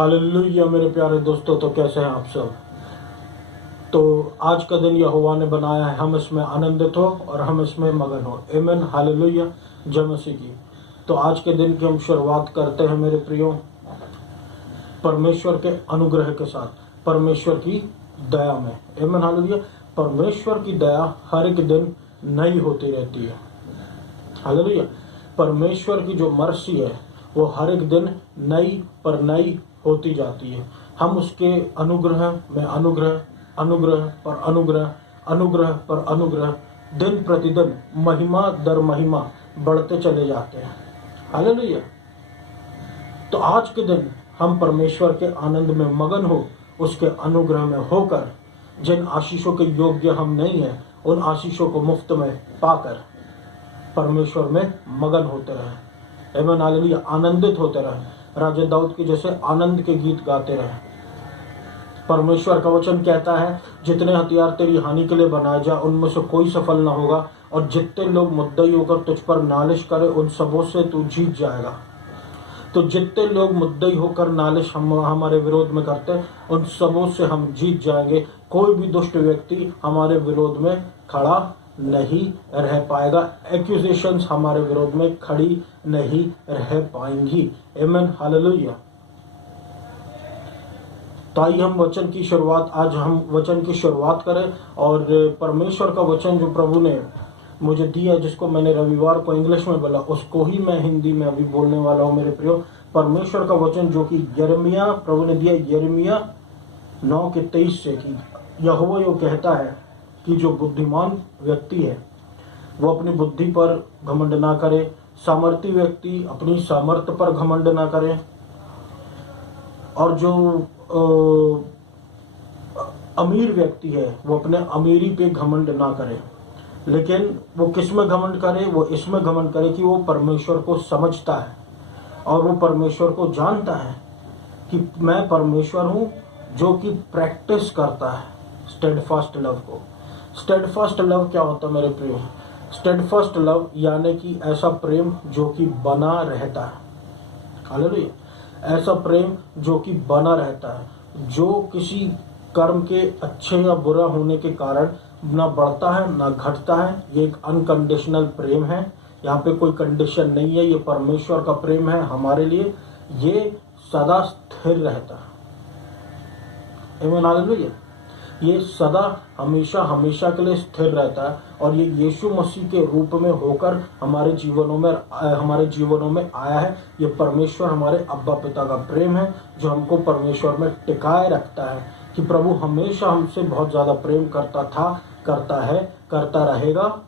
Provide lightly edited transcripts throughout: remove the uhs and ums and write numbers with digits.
Hallelujah मेरे प्यारे दोस्तों, तो कैसे हैं आप सब। तो आज का दिन यहोवा ने बनाया है, हम इसमें आनंदित हो और हम इसमें मगन हो। आमीन, हालेलुया, जय मसीह की। तो आज के दिन की हम शुरुआत करते हैं मेरे प्रियो, परमेश्वर के अनुग्रह के साथ, परमेश्वर की दया में। आमीन, हालेलुया। परमेश्वर की दया हर एक दिन नई होती रहती है। हालेलुया। परमेश्वर की जो मर्सी है वो हर एक दिन नई पर नई होती जाती है। हम उसके अनुग्रह में अनुग्रह, अनुग्रह पर अनुग्रह, अनुग्रह पर अनुग्रह, दिन प्रतिदिन महिमा दर महिमा बढ़ते चले जाते हैं। हालेलुया। तो आज के दिन हम परमेश्वर के आनंद में मगन हो, उसके अनुग्रह में होकर, जिन आशीषों के योग्य हम नहीं हैं उन आशीषों को मुफ्त में पाकर परमेश्वर में मगन होते रहे। आमीन, हालेलुया। आनंदित होते रहे, राजा दाऊद के जैसे आनंद के गीत गाते रहे। परमेश्वर का वचन कहता है, जितने हथियार तेरी हानि के लिए बनाए जा उनमें से कोई सफल ना होगा, और जितने लोग मुद्दई होकर तुझ पर नालिश करे उन सबों से तू जीत जाएगा। तो जितने लोग मुद्दई होकर नालिश हमारे विरोध में करते, उन सबों से हम जीत जाएंगे। कोई भी दुष्ट व्यक्ति हमारे विरोध में खड़ा नहीं रह पाएगा। एक्यूजेशंस हमारे विरोध में खड़ी नहीं रह पाएंगी। आमीन, हालेलुया। तो आइए हम वचन की शुरुआत, आज हम वचन की शुरुआत करें। और परमेश्वर का वचन जो प्रभु ने मुझे दिया, जिसको मैंने रविवार को इंग्लिश में बोला, उसको ही मैं हिंदी में अभी बोलने वाला हूँ मेरे प्रियो। परमेश्वर का वचन जो कि यिर्मयाह प्रभु ने दिया, यिर्मयाह 9:23 से, कि यहोवा यो कहता है कि जो बुद्धिमान व्यक्ति है वो अपनी बुद्धि पर घमंड ना करे, सामर्थी व्यक्ति अपनी सामर्थ्य पर घमंड ना करे, और जो अमीर व्यक्ति है वो अपने अमीरी पे घमंड ना करे। लेकिन वो किस में घमंड करे? वो इसमें घमंड करे कि वो परमेश्वर को समझता है और वो परमेश्वर को जानता है कि मैं परमेश्वर हूँ, जो कि प्रैक्टिस करता है स्टेडफास्ट लव को। स्टेडफास्ट लव क्या होता है मेरे प्रियो? स्टेडफास्ट लव यानी कि ऐसा प्रेम जो कि बना रहता है। हालेलुया। ऐसा प्रेम जो कि बना रहता है, जो किसी कर्म के अच्छे या बुरा होने के कारण ना बढ़ता है ना घटता है। ये एक अनकंडीशनल प्रेम है, यहाँ पे कोई कंडीशन नहीं है। ये परमेश्वर का प्रेम है हमारे लिए, ये सदा स्थिर रहता है। आमीन, हालेलुया। ये सदा हमेशा हमेशा के लिए स्थिर रहता है, और ये यीशु मसीह के रूप में होकर हमारे जीवनों में आया है। ये परमेश्वर हमारे अब्बा पिता का प्रेम है, जो हमको परमेश्वर में टिकाए रखता है, कि प्रभु हमेशा हमसे बहुत ज़्यादा प्रेम करता था, करता है, करता रहेगा।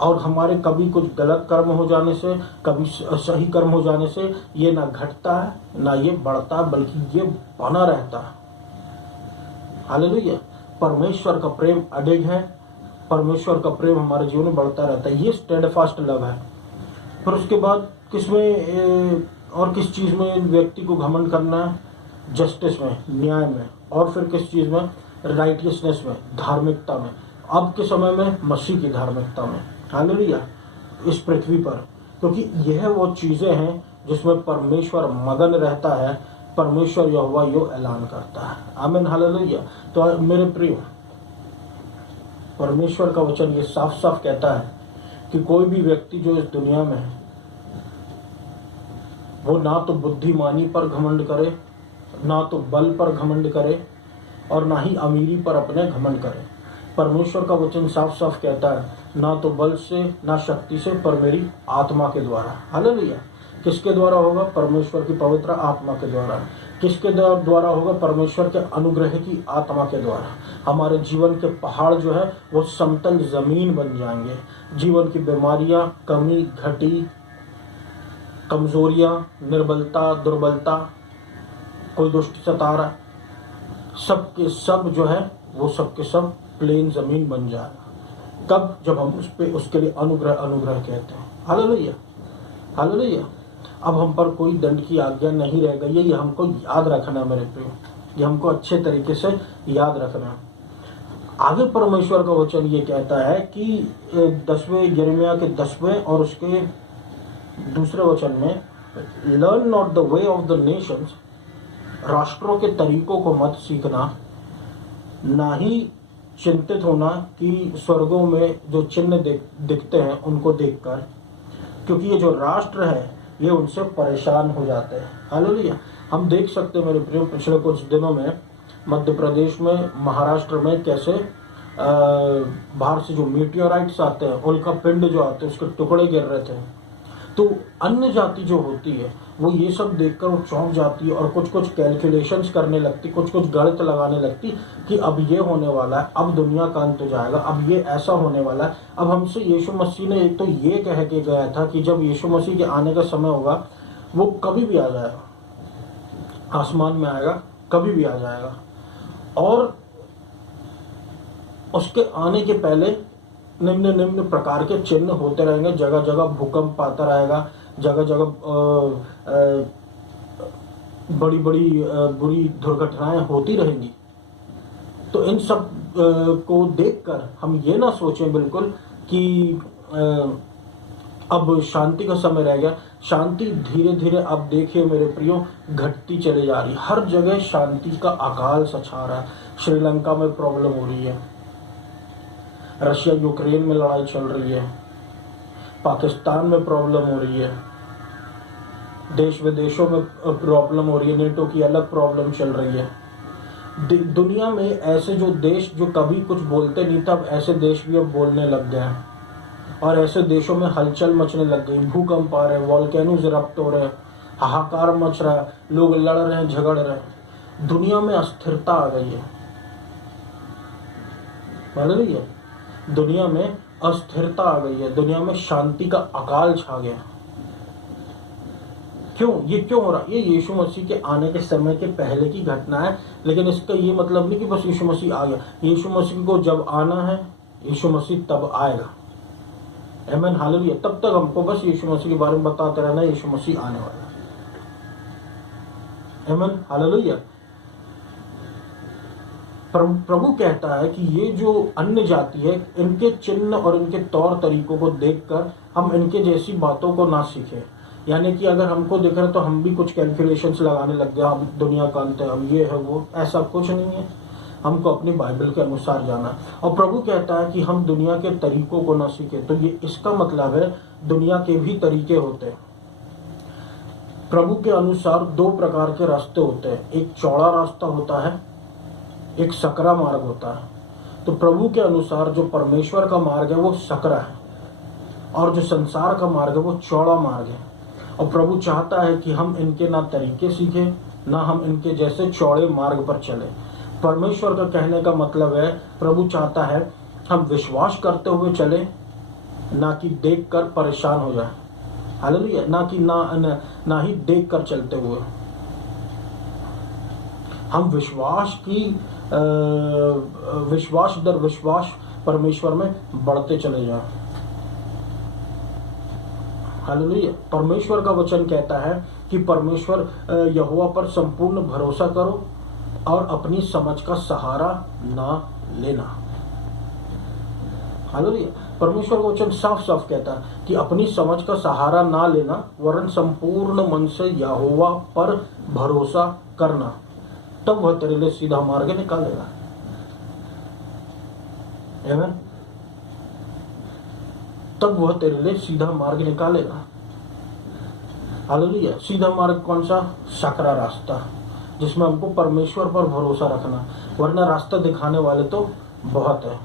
और हमारे कभी कुछ गलत कर्म हो जाने से, कभी सही कर्म हो जाने से ये ना घटता है ना ये बढ़ता है, बल्कि ये बना रहता है। हालेलुया। परमेश्वर का प्रेम अडिग है, परमेश्वर का प्रेम हमारे जीवन में बढ़ता रहता है। ये स्टेडफास्ट लव है। फिर उसके बाद किसमें और किस चीज़ में व्यक्ति को घमंड करना है? जस्टिस में, न्याय में। और फिर किस चीज़ में? राइटियसनेस में, धार्मिकता में। अब के समय में मसीह की धार्मिकता में। हालेलुया। इस पृथ्वी पर, क्योंकि यह वो चीज़ें हैं जिसमें परमेश्वर मगन रहता है, परमेश्वर यहोवा यो ऐलान करता है। आमीन, हालेलुया। तो मेरे प्रिय, परमेश्वर का वचन ये साफ साफ कहता है कि कोई भी व्यक्ति जो इस दुनिया में है, वो ना तो बुद्धिमानी पर घमंड करे, ना तो बल पर घमंड करे, और ना ही अमीरी पर अपने घमंड करे। परमेश्वर का वचन साफ साफ कहता है, ना तो बल से ना शक्ति से, पर मेरी आत्मा के द्वारा। हालेलुया। किसके द्वारा होगा? परमेश्वर की पवित्र आत्मा के द्वारा। किसके द्वारा होगा? परमेश्वर के अनुग्रह की आत्मा के द्वारा। हमारे जीवन के पहाड़ जो है वो समतल जमीन बन जाएंगे। जीवन की बीमारियां, कमी, घटी, कमजोरियां, निर्बलता, दुर्बलता, कोई दुष्ट सता रहा, सब के सब जो है वो सब के सब प्लेन जमीन बन जाएगा। कब? जब हम उस पे उसके लिए अनुग्रह कहते हैं। Hallelujah, hallelujah. अब हम पर कोई दंड की आज्ञा नहीं रह गई है। ये हमको याद रखना मेरे प्रियो, ये हमको अच्छे तरीके से याद रखना। आगे परमेश्वर का वचन ये कहता है कि 10वें यिर्मयाह के 10वें और उसके दूसरे वचन में learn not the way of the Nations, राष्ट्रों के तरीकों को मत सीखना, ना ही चिंतित होना कि स्वर्गों में जो चिन्ह दिखते हैं उनको देखकर, क्योंकि ये जो राष्ट्र है ये उनसे परेशान हो जाते हैं। हालेलुया। हम देख सकते हैं मेरे प्रियो, पिछले कुछ दिनों में मध्य प्रदेश में, महाराष्ट्र में कैसे बाहर से जो मीटियोराइट्स आते हैं, उल्का पिंड जो आते हैं, उसके टुकड़े गिर रहे थे। तो अन्य जाति जो होती है वो ये सब देखकर वो चौंक जाती है और कुछ कुछ कैलकुलेशंस करने लगती, कुछ कुछ गणित लगाने लगती कि अब ये होने वाला है, अब दुनिया का अंत हो जाएगा, अब ये ऐसा होने वाला है। अब हमसे यीशु मसीह ने तो ये कह के गया था कि जब यीशु मसीह के आने का समय होगा वो कभी भी आ जाएगा, आसमान में आएगा, कभी भी आ जाएगा, और उसके आने के पहले निम्न निम्न प्रकार के चिन्ह होते रहेंगे, जगह जगह भूकंप आता रहेगा, जगह जगह बड़ी बड़ी बुरी दुर्घटनाएं होती रहेंगी। तो इन सब को देखकर हम ये ना सोचें बिल्कुल कि अब शांति का समय रह गया। शांति धीरे धीरे, अब देखिए मेरे प्रियो, घटती चली जा रही। हर जगह शांति का अकाल सा छा रहा है। श्रीलंका में प्रॉब्लम हो रही है, रशिया यूक्रेन में लड़ाई चल रही है, पाकिस्तान में प्रॉब्लम हो रही है, देश विदेशों में प्रॉब्लम हो रही है, नेटो की अलग प्रॉब्लम चल रही है। दुनिया में ऐसे जो देश जो कभी कुछ बोलते नहीं था, अब ऐसे देश भी अब बोलने लग गए हैं, और ऐसे देशों में हलचल मचने लग गई। भूकंप आ रहे हैं, वॉल्केनोज इरप्ट हो रहे हैं, हाहाकार मच रहा है, लोग लड़ रहे हैं, झगड़ रहे हैं। दुनिया में अस्थिरता आ गई है। समझ रही है? दुनिया में अस्थिरता आ गई है, दुनिया में शांति का अकाल छा गया। क्यों? ये क्यों हो रहा? ये यीशु मसीह के आने के समय के पहले की घटना है, लेकिन इसका ये मतलब नहीं कि बस यीशु मसीह आ गया। यीशु मसीह को जब आना है, यीशु मसीह तब आएगा। आमीन, हालेलुया। तब तक हमको बस यीशु मसीह के बारे में बताते रहना, यीशु मसीह आने वाला है। आमीन, हालेलुया। प्रभु कहता है कि ये जो अन्य जाति है, इनके चिन्ह और इनके तौर तरीकों को देखकर हम इनके जैसी बातों को ना सीखें। यानी कि अगर हमको दिख रहा है तो हम भी कुछ कैलकुलेशंस लगाने लग गए, अब दुनिया का अंत है, अब ये है वो। ऐसा कुछ नहीं है। हमको अपनी बाइबल के अनुसार जाना। और प्रभु कहता है कि हम दुनिया के तरीकों को ना सीखें, तो ये इसका मतलब है दुनिया के भी तरीके होते हैं। प्रभु के अनुसार दो प्रकार के रास्ते होते हैं, एक चौड़ा रास्ता होता है, एक सकरा मार्ग होता है। तो प्रभु के अनुसार जो परमेश्वर का मार्ग है वो सकरा है, और जो संसार का मार्ग है वो चौड़ा मार्ग है। और प्रभु चाहता है कि हम इनके ना तरीके सीखें, ना हम इनके जैसे चौड़े मार्ग पर चले। परमेश्वर का कहने का मतलब है, प्रभु चाहता है हम विश्वास करते हुए चले, ना कि देखकर परेशान हो जाए। हालेलुया। ना कि ना ही देखकर चलते हुए हम विश्वास दर विश्वास परमेश्वर में बढ़ते चले जाएं। हालेलुया। परमेश्वर का वचन कहता है कि परमेश्वर यहोवा पर संपूर्ण भरोसा करो और अपनी समझ का सहारा ना लेना। हालेलुया। परमेश्वर का वचन साफ साफ कहता है कि अपनी समझ का सहारा ना लेना, वरन संपूर्ण मन से यहोवा पर भरोसा करना, तब वह तेरे लिए सीधा मार्ग निकालेगा। आमीन। तब वह तेरे लिए सीधा मार्ग निकालेगा। हालेलुया। सीधा मार्ग कौन सा? सकरा रास्ता, जिसमें हमको परमेश्वर पर भरोसा रखना, वरना रास्ता दिखाने वाले तो बहुत है।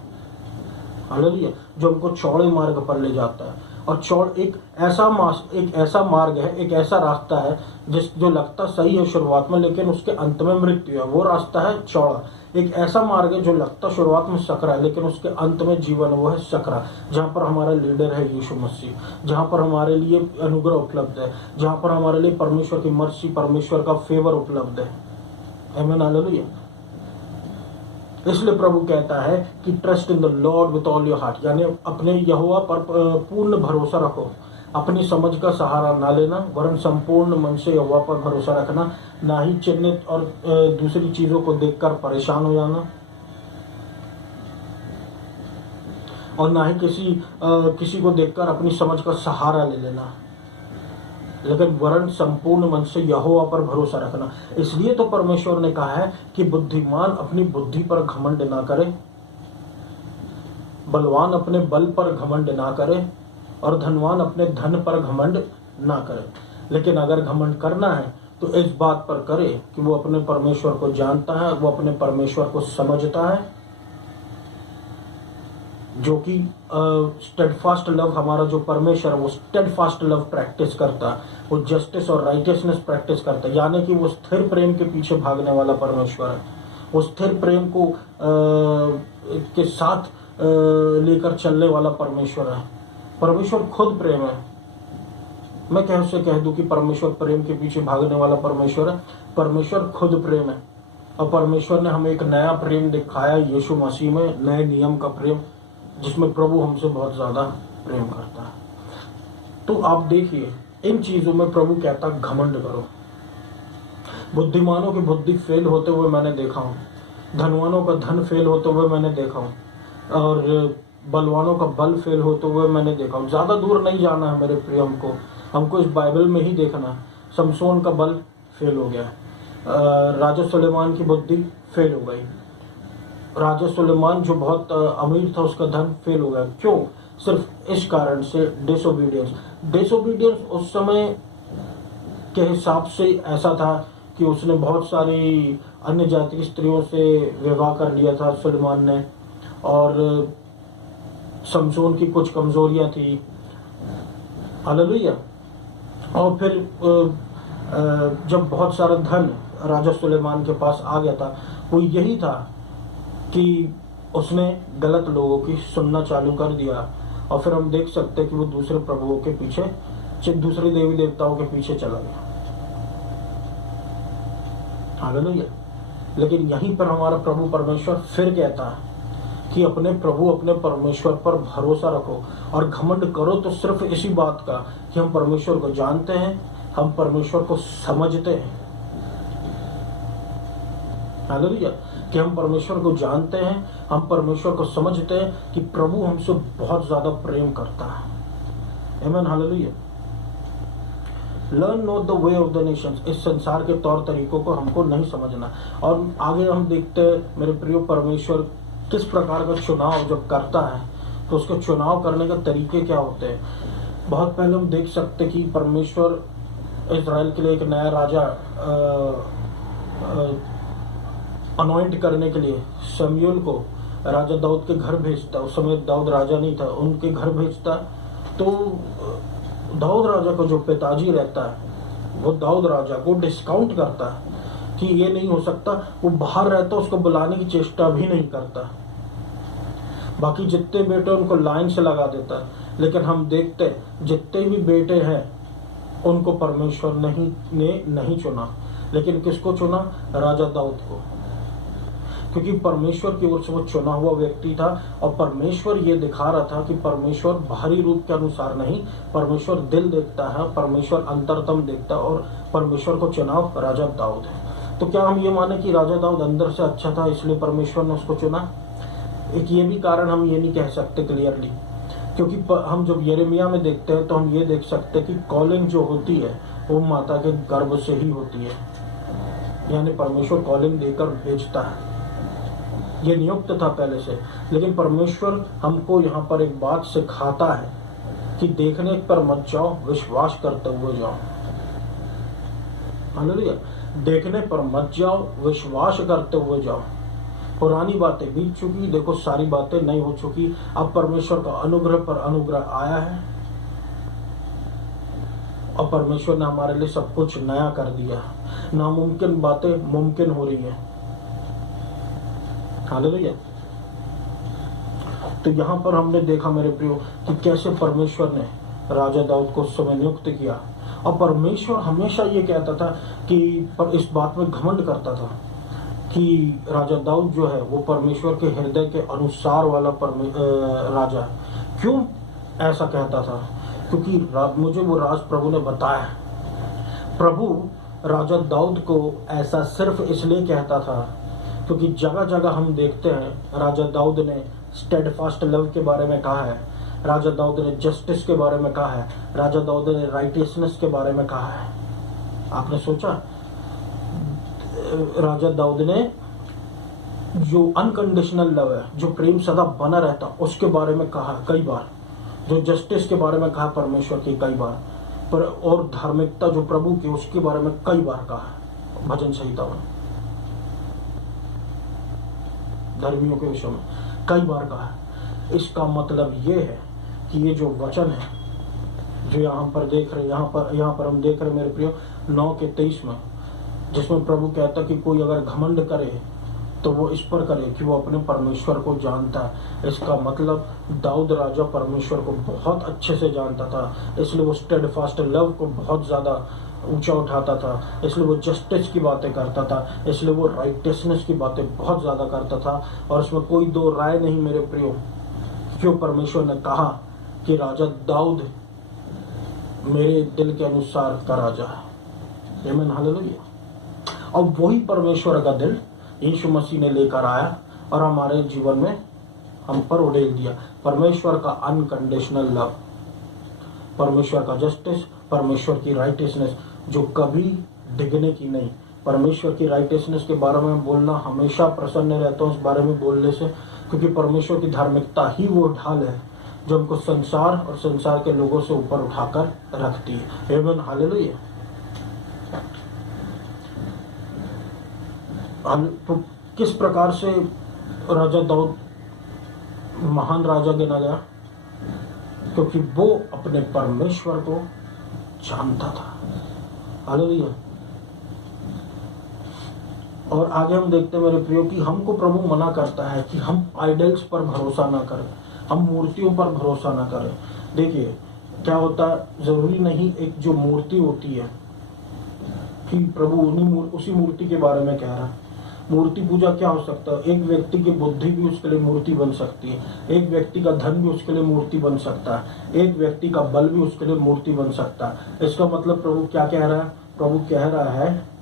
हालेलुया। जो हमको चौड़े मार्ग पर ले जाता है। और एक ऐसा मार्ग है, एक ऐसा रास्ता है जो लगता सही है शुरुआत में, लेकिन उसके अंत में मृत्यु है। वो रास्ता है चौड़ा। एक ऐसा मार्ग है जो लगता शुरुआत में सकरा है, लेकिन उसके अंत में जीवन वो है सकरा, जहाँ पर हमारा लीडर है यीशु मसीह, जहाँ पर हमारे लिए अनुग्रह उपलब्ध है, जहाँ पर हमारे लिए परमेश्वर की मर्सी, परमेश्वर का फेवर उपलब्ध है। आमीन, हालेलुया। इसलिए प्रभु कहता है कि trust in the Lord with all your heart, यानी अपने यहोवा पर पूर्ण भरोसा रखो, अपनी समझ का सहारा ना लेना, वरन संपूर्ण मन से यहोवा पर भरोसा रखना, ना ही चिन्हित और दूसरी चीजों को देखकर परेशान हो जाना, और ना ही किसी को देखकर अपनी समझ का सहारा ले लेना। लेकिन वरन संपूर्ण मन से यहोवा पर भरोसा रखना। इसलिए तो परमेश्वर ने कहा है कि बुद्धिमान अपनी बुद्धि पर घमंड ना करे, बलवान अपने बल पर घमंड ना करे, और धनवान अपने धन पर घमंड ना करे। लेकिन अगर घमंड करना है तो इस बात पर करे कि वो अपने परमेश्वर को जानता है, वो अपने परमेश्वर को समझता है, जो कि स्टेडफास्ट लव, हमारा जो परमेश्वर है वो स्टेडफास्ट लव प्रैक्टिस करता है, वो जस्टिस और राइटियसनेस प्रैक्टिस करता है, यानी कि वो स्थिर प्रेम के पीछे भागने वाला परमेश्वर है। वो स्थिर प्रेम को के साथ लेकर चलने वाला परमेश्वर है। परमेश्वर खुद प्रेम है। मैं कैसे कह दूं कि परमेश्वर प्रेम के पीछे भागने वाला परमेश्वर है? परमेश्वर खुद प्रेम है, और परमेश्वर ने हमें एक नया प्रेम दिखाया यीशु मसीह में, नए नियम का प्रेम, जिसमें प्रभु हमसे बहुत ज्यादा प्रेम करता है। तो आप देखिए, इन चीजों में प्रभु कहता घमंड करो। बुद्धिमानों की बुद्धि फेल होते हुए मैंने देखा हूँ, धनवानों का धन फेल होते हुए मैंने देखा हूँ, और बलवानों का बल फेल होते हुए मैंने देखा हूँ। ज्यादा दूर नहीं जाना है मेरे प्रिय, हमको इस बाइबल में ही देखना है। शमशोन का बल फेल हो गया, राजा सुलेमान की बुद्धि फेल हो गई, राजा सुलेमान जो बहुत अमीर था उसका धन फेल हो गया। क्यों? सिर्फ इस कारण से, डिसोबीडियंस उस समय के हिसाब से ऐसा था कि उसने बहुत सारी अन्य जाति की स्त्रियों से विवाह कर लिया था सुलेमान ने, और शमशोन की कुछ कमजोरियां थी। हालेलुया। और फिर जब बहुत सारा धन राजा सुलेमान के पास आ गया था, वो यही था कि उसने गलत लोगों की सुनना चालू कर दिया, और फिर हम देख सकते हैं कि वो दूसरे प्रभुओं के पीछे, दूसरे देवी देवताओं के पीछे चला गया। हालेलुया। लेकिन यहीं पर हमारा प्रभु परमेश्वर फिर कहता है कि अपने प्रभु, अपने परमेश्वर पर भरोसा रखो, और घमंड करो तो सिर्फ इसी बात का कि हम परमेश्वर को जानते हैं, हम परमेश्वर को समझते हैं। हालेलुया। कि हम परमेश्वर को जानते हैं, हम परमेश्वर को समझते हैं कि प्रभु हमसे बहुत ज्यादा प्रेम करता है। आमीन। Hallelujah. Learn know the way of the Nations. इस संसार के तौर तरीकों को हमको नहीं समझना। और आगे हम देखते हैं मेरे प्रिय, परमेश्वर किस प्रकार का चुनाव जब करता है तो उसके चुनाव करने के तरीके क्या होते हैं। बहुत पहले हम देख सकते कि परमेश्वर इज़राइल के लिए एक नया राजा अनॉइंट करने के लिए शमूएल को राजा दाऊद के घर भेजता। उस समय दाऊद राजा नहीं था, उनके घर भेजता। तो दाऊद राजा का जो पिताजी रहता है वो दाऊद राजा को डिस्काउंट करता है कि ये नहीं हो सकता, वो बाहर रहता, उसको बुलाने की चेष्टा भी नहीं करता। बाकी जितने बेटे उनको लाइन से लगा देता है। लेकिन हम देखते जितने भी बेटे हैं उनको परमेश्वर ने नहीं चुना, लेकिन किसको चुना? राजा दाऊद को, क्योंकि परमेश्वर की ओर से वो चुना हुआ व्यक्ति था। और परमेश्वर ये दिखा रहा था कि परमेश्वर बाहरी रूप के अनुसार नहीं, परमेश्वर दिल देखता है, परमेश्वर अंतरतम देखता है, और परमेश्वर को चुनाव राजा दाऊद है। तो क्या हम ये माने कि राजा दाऊद अंदर से अच्छा था इसलिए परमेश्वर ने उसको चुना? एक ये भी कारण हम ये नहीं कह सकते क्लियरली, क्योंकि हम जब यिर्मयाह में देखते हैं तो हम ये देख सकते हैं कि कॉलिंग जो होती है वो माता के गर्भ से ही होती है, यानी परमेश्वर कॉलिंग देकर भेजता है। ये नियुक्त था पहले से। लेकिन परमेश्वर हमको यहाँ पर एक बात सिखाता है कि देखने पर मत जाओ, विश्वास करते हुए जाओ। हालेलुया। देखने पर मत जाओ, विश्वास करते हुए जाओ। पुरानी बातें बीत चुकी, देखो सारी बातें नई हो चुकी। अब परमेश्वर का अनुग्रह पर अनुग्रह आया है, और परमेश्वर ने हमारे लिए सब कुछ नया कर दिया। नामुमकिन बातें मुमकिन हो रही है। हालेलुया। तो यहाँ पर हमने देखा मेरे प्रियो कि कैसे परमेश्वर ने राजा दाऊद को उस समय नियुक्त किया। और परमेश्वर हमेशा ये कहता था कि पर इस बात में घमंड करता था कि राजा दाऊद जो है वो परमेश्वर के हृदय के अनुसार वाला राजा। क्यों ऐसा कहता था? क्योंकि मुझे वो राज प्रभु ने बताया। प्रभु राजा दाऊद को ऐसा सिर्फ इसलिए कहता था क्योंकि जगह जगह हम देखते हैं राजा दाऊद ने स्टेडफास्ट लव के बारे में कहा है, राजा दाऊद ने जस्टिस के बारे में कहा है, राजा दाऊद ने राइटियसनेस के बारे में कहा है। आपने सोचा, राजा दाऊद ने जो अनकंडीशनल लव है, जो प्रेम सदा बना रहता, उसके बारे में कहा कई बार। जो जस्टिस के बारे में कहा परमेश्वर की कई बार, पर और धार्मिकता जो प्रभु की, उसके बारे में कई बार कहा भजन संहिता में। धर्मियों के विषय में कई बार कहा। इसका मतलब ये है कि ये जो वचन है जो यहाँ पर देख रहे, यहाँ पर हम देख रहे मेरे प्रियो 9:23 में, जिसमें प्रभु कहता कि कोई अगर घमंड करे तो वो इस पर करे कि वो अपने परमेश्वर को जानता है। इसका मतलब दाऊद राजा परमेश्वर को बहुत अच्छे से जानता था, इसलिए वो स्टेडफास्ट लव को बहुत ज़्यादा ऊंचा उठाता था, इसलिए वो जस्टिस की बातें करता था, इसलिए वो राइटियसनेस की बातें बहुत ज़्यादा करता था। और इसमें कोई दो राय नहीं मेरे प्रियो, क्यों परमेश्वर ने कहा कि राजा दाऊद मेरे दिल के अनुसार का राजा है। आमीन, हालेलुया। और वही परमेश्वर का दिल यीशु मसीह ने लेकर आया और हमारे जीवन में हम पर उड़ेल दिया। परमेश्वर का अनकंडीशनल लव, परमेश्वर का जस्टिस, परमेश्वर की राइटियसनेस जो कभी डिगने की नहीं। परमेश्वर की राइटियसनेस के बारे में बोलना हमेशा प्रसन्न रहता हूँ उस बारे में बोलने से, क्योंकि परमेश्वर की धार्मिकता ही वो ढाल है जो हमको संसार और संसार के लोगों से ऊपर उठाकर रखती है। आमीन, हालेलुया। तो किस प्रकार से राजा दाऊद महान राजा गिना गया? क्योंकि वो अपने परमेश्वर को जानता था। हालेलुया। और आगे हम देखते हैं मेरे प्रियो कि हमको प्रभु मना करता है कि हम आइडल्स पर भरोसा ना करें, हम मूर्तियों पर भरोसा ना करें। देखिए क्या होता है, जरूरी नहीं एक जो मूर्ति होती है कि प्रभु उसी मूर्ति के बारे में कह रहा है। मूर्ति पूजा क्या हो सकता है? एक व्यक्ति की बुद्धि भी उसके लिए मूर्ति बन सकती है, एक व्यक्ति का धन भी उसके लिए मूर्ति बन सकता है, एक व्यक्ति का बल भी उसके लिए मूर्ति बन सकता है। इसका मतलब प्रभु क्या कह रहा है? प्रभु कह रहा है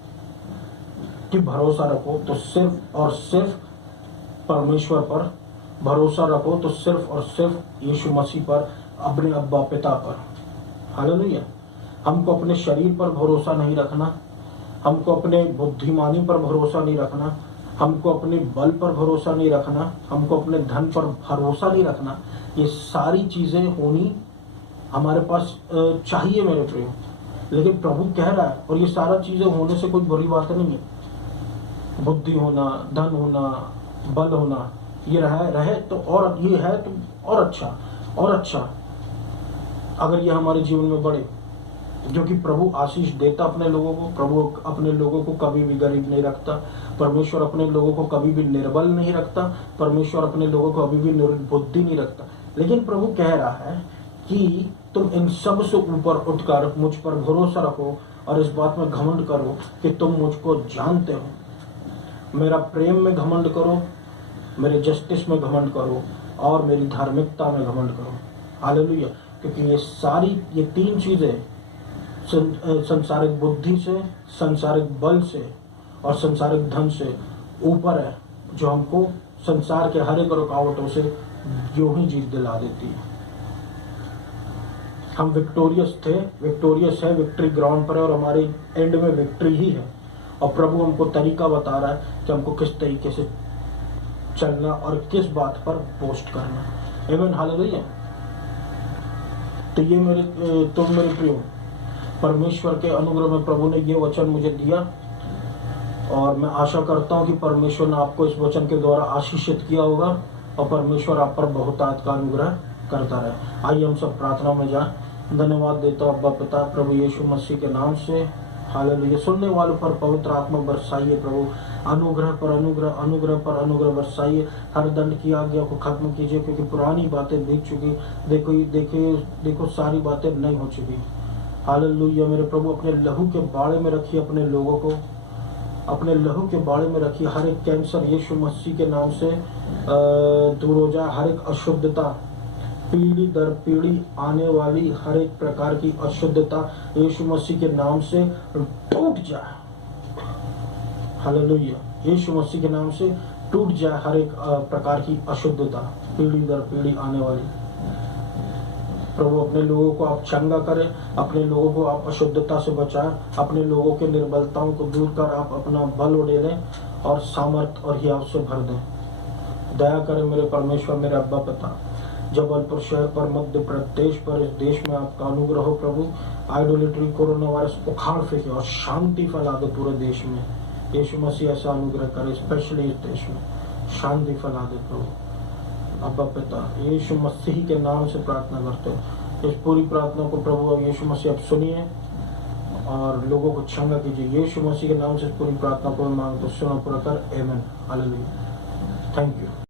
कि भरोसा रखो तो सिर्फ और सिर्फ परमेश्वर पर भरोसा रखो, तो सिर्फ और सिर्फ यीशु मसीह पर, अपने अब्बा पिता पर। हालेलुया। हमको अपने शरीर पर भरोसा नहीं रखना, हमको अपने बुद्धिमानी पर भरोसा नहीं रखना, हमको अपने बल पर भरोसा नहीं रखना, हमको अपने धन पर भरोसा नहीं रखना। ये सारी चीजें होनी हमारे पास चाहिए मेरे प्रियो, लेकिन प्रभु कह रहा है, और ये सारा चीजें होने से कोई बुरी बात नहीं है। बुद्धि होना, धन होना, बल होना, ये रहे तो, और ये है तो और अच्छा अगर ये हमारे जीवन में बढ़े, जो कि प्रभु आशीष देता अपने लोगों को। प्रभु अपने लोगों को कभी भी गरीब नहीं रखता, परमेश्वर अपने लोगों को कभी भी निर्बल नहीं रखता, परमेश्वर अपने लोगों को कभी भी निर्बुद्धि नहीं रखता। लेकिन प्रभु कह रहा है कि तुम इन सब से ऊपर उठकर मुझ पर भरोसा रखो और इस बात में घमंड करो कि तुम मुझको जानते हो। मेरा प्रेम में घमंड करो, मेरे जस्टिस में घमंड करो और मेरी धार्मिकता में घमंड करो। हालेलुया। क्योंकि ये तीन चीजें संसारिक बुद्धि से, संसारिक बल से और संसारिक धन से ऊपर है, जो हमको संसार के हर एक रुकावटों से यूं ही जीत दिला देती है। हम विक्टोरियस है, विक्ट्री ग्राउंड पर है और हमारे एंड में विक्ट्री ही है। और प्रभु हमको तरीका बता रहा है कि हमको किस तरीके से चलना और किस बात पर पोस्ट करना। आमीन, हालेलुया। तो ये मेरे प्रियो, परमेश्वर के अनुग्रह में प्रभु ने ये वचन मुझे दिया और मैं आशा करता हूँ कि परमेश्वर ने आपको इस वचन के द्वारा आशीषित किया होगा और परमेश्वर आप पर बहुतायत का अनुग्रह करता रहे। आइए हम सब प्रार्थना में जाएं। धन्यवाद देता हूँ अब्बा पिता प्रभु यीशु मसीह के नाम से। हालेलुया। सुनने वालों पर पवित्र आत्मा बरसाइए प्रभु, अनुग्रह पर अनुग्रह बरसाइए। हर दंड की आज्ञा को खत्म कीजिए, क्योंकि पुरानी बातें बीत चुकी। देखो सारी बातें नई हो चुकी। हालेलुया। मेरे प्रभु अपने लहू के बाड़े में रखिए अपने लोगों को, अपने लहू के बाड़े में रखिए। हर एक कैंसर यीशु मसीह के नाम से दूर हो जाए। हर एक अशुद्धता, पीढ़ी दर पीढ़ी आने वाली हर एक प्रकार की अशुद्धता यीशु मसीह के नाम से टूट जाए। हालेलुया। यीशु मसीह के नाम से टूट जाए हर एक प्रकार की अशुद्धता, पीढ़ी दर पीढ़ी आने वाली। प्रभु अपने लोगों को आप चंगा करें, अपने लोगों को आप अशुद्धता से बचाएं, अपने लोगों के निर्बलताओं को दूर कर आप अपना बल उड़ेलें और सामर्थ और हियाव से भर दें। दया करें मेरे परमेश्वर, मेरे अब्बा पिता, जबलपुर शहर पर, मध्य प्रदेश पर, इस देश में आपका अनुग्रह हो प्रभु। आइडोलिट्री, कोरोना वायरस उखाड़ फेंके और शांति फैला दे पूरे देश में। यीशु मसीह ऐसा अनुग्रह करे, स्पेशली इस देश में शांति फैला दे प्रभु। अब्बा पिता, यीशु मसीह के नाम से प्रार्थना करते हो। इस पूरी प्रार्थना को प्रभु यीशु मसीह आप सुनिए और लोगों को चंगा कीजिए। यीशु मसीह के नाम से इस पूरी प्रार्थना को मैं मांगता हूं, सुना पूरा कर, आमीन, हालेलुया। Thank you.